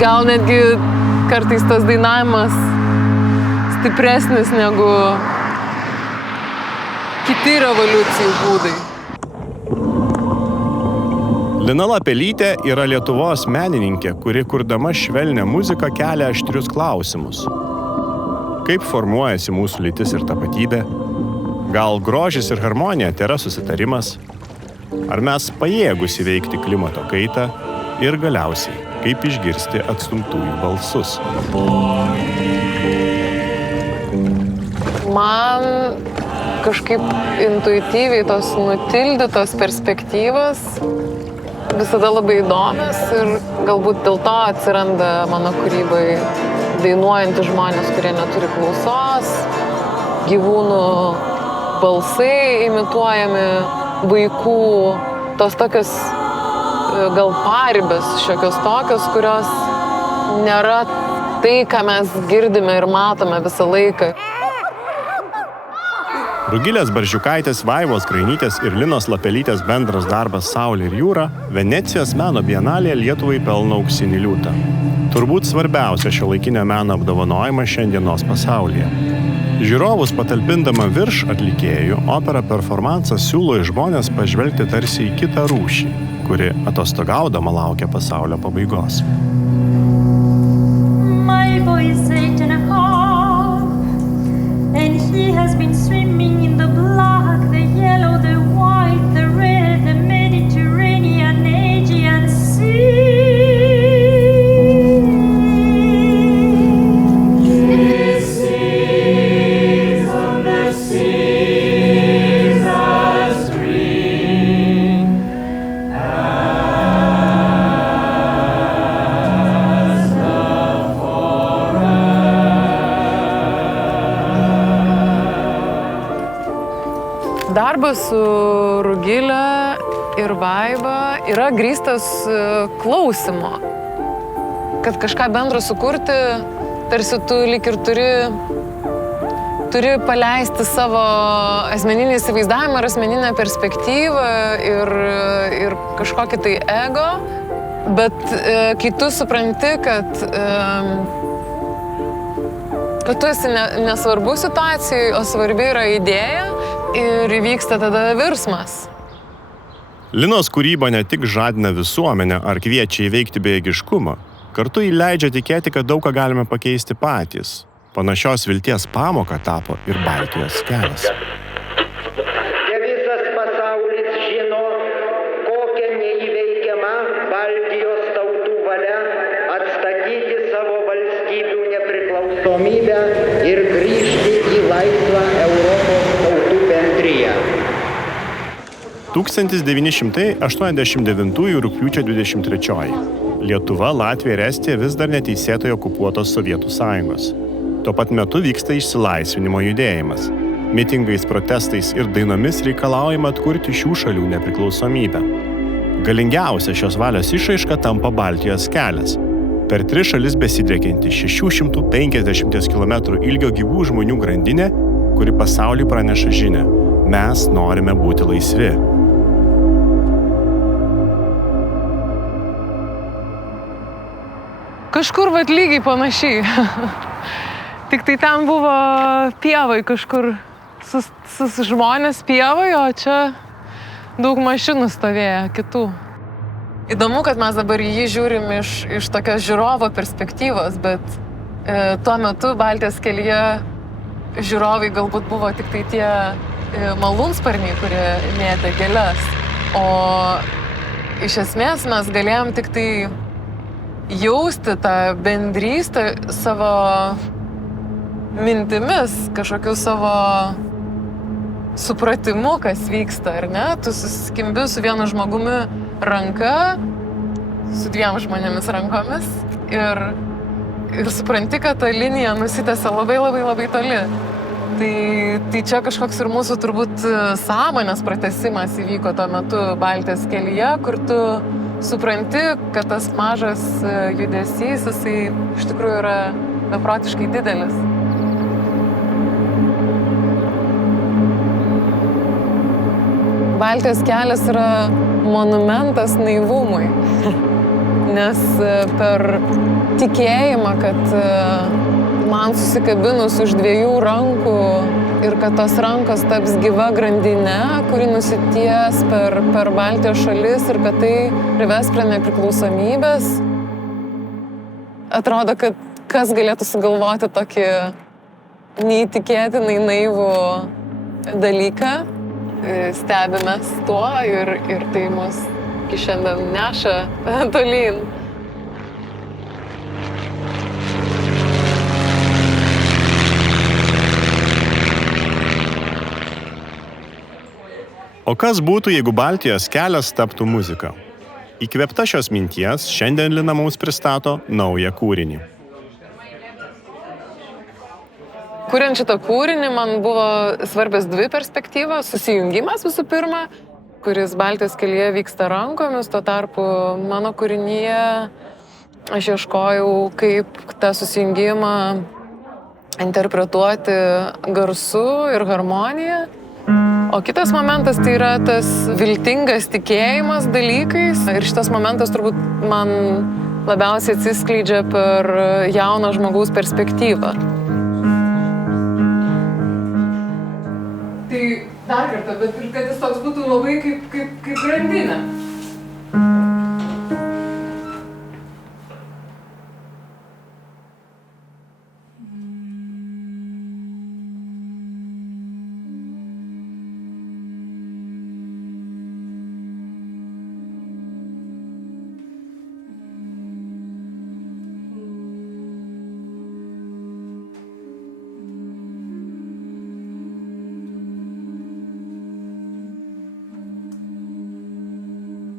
gal netgi kartais tas dainavimas stipresnis negu kiti revoliucijų būdai. Lina Lapelytė yra Lietuvos menininkė, kuri kurdama švelnią muziką kelia aštrius klausimus. Kaip formuojasi mūsų lytis ir tapatybė? Gal grožis ir harmonija tėra susitarimas? Ar mes pajėgus įveikti klimato kaitą? Ir galiausiai, kaip išgirsti atstumtųjų balsus? Man kažkaip intuityviai tos nutildytos perspektyvos visada labai įdomios ir galbūt dėl to atsiranda mano kūrybai dainuojantys žmonės, kurie neturi klausos, gyvūnų balsai imituojami, vaikų, tos tokios gal paribės šiokios tokios, kurios nėra tai, ką mes girdime ir matome visą laiką. Rugilės Barzdžiukaitės, Vaivos Krainytės ir Linos Lapelytės bendras darbas Saulė ir jūra Venecijos meno bienalėje Lietuvai pelno auksinį liūtą. Turbūt svarbiausia šiuolaikinio meno apdovanojimą šiandienos pasaulyje. Žiūrovus patalpindama virš atlikėjų, opera performansas siūlo į žmonės pažvelgti tarsi į kitą rūšį, kuri atostogaudama laukia pasaulio pabaigos. My boy is 8.5 and he has been swimming in the black, the yellow, the white, the red, the Mediterranean, Aegean Sea. Darbas su Rugile ir Vaiva yra grįstas klausymo. Kad kažką bendro sukurti, tarsi tu lyg ir turi paleisti savo asmeninį įsivaizdavimą ir asmeninę perspektyvą ir kažkokį tai ego, bet kai tu supranti, kad tu esi nesvarbu situacijai, o svarbi yra idėja, ir įvyksta tada virsmas. Linos kūryba ne tik žadina visuomenę ar kviečia įveikti bejėgiškumą, kartu įleidžia tikėti, kad daug ką galime pakeisti patys. Panašios vilties pamoka tapo ir Baltijos kelias. Visas pasaulis žino, kokia neįveikiama Baltijos tautų valia atstatyti savo valstybių nepriklausomybę ir grįžti į laisvą Europos tautų bendriją. 1989 rugpjūčio 23. Lietuva, Latvija ir Estija vis dar neteisėtai okupuotos Sovietų sąjungos. Tuo pat metu vyksta išsilaisvinimo judėjimas. Mitingais, protestais ir dainomis reikalaujama atkurti šių šalių nepriklausomybę. Galingiausia šios valios išraiška tampa Baltijos kelias. Per 3 šalis besidriekianti 650 km ilgio gyvų žmonių grandinė, kuri pasauliui praneša žinią. Mes norime būti laisvi. Kažkur vat lygiai panašiai. Tik tai ten buvo pievai kažkur žmonės pievai, o čia daug mašinų stovėjo kitų. Įdomu, kad mes dabar jį žiūrim iš tokios žiūrovo perspektyvos, bet tuo metu Baltijos kelyje žiūrovai galbūt buvo tik tai tie malūnsparniai, kurie mėtė gėles. O iš esmės mes galėjom tik tai jausti tą bendrystę savo mintimis, kažkokiu savo supratimu, kas vyksta, ar ne? Tu susikimbi su vienu žmogumi ranka, su 2 žmonėmis rankomis ir supranti, kad ta linija nusitęsia labai toli. Tai čia kažkoks ir mūsų turbūt sąmonės pratęsimas įvyko tuo metu Baltijos kelyje, kur tu supranti, kad tas mažas judesys, jisai iš tikrųjų yra beprotiškai didelis. Baltijos kelias yra monumentas naivumui. Nes per tikėjimą, kad man susikabinus už 2 rankų ir kad tos rankos taps gyva grandinė, kuri nusities per Baltijos šalis ir kad tai prives prie nepriklausomybės, atrodo, kad kas galėtų sugalvoti tokį neįtikėtinai naivų dalyką. Stebimės tuo ir tai mus iki šiandien neša tolyn. O kas būtų, jeigu Baltijos kelias taptų muzika? Įkvėpta šios minties, šiandien Lina mums pristato naują kūrinį. Kuriant šitą kūrinį, man buvo svarbios 2 perspektyvos. Susijungimas visų pirma, kuris Baltijos kelyje vyksta rankomis, tuo tarpu mano kūrinyje aš ieškojau, kaip tą susijungimą interpretuoti garsu ir harmonija. O kitas momentas tai yra tas viltingas tikėjimas dalykais. Ir šitas momentas turbūt man labiausiai atsiskleidžia per jauno žmogaus perspektyvą. Tai dar kartą, bet ir kad jis toks būtų labai kaip grandinė.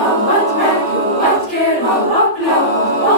matmekių atkėlė lapliau.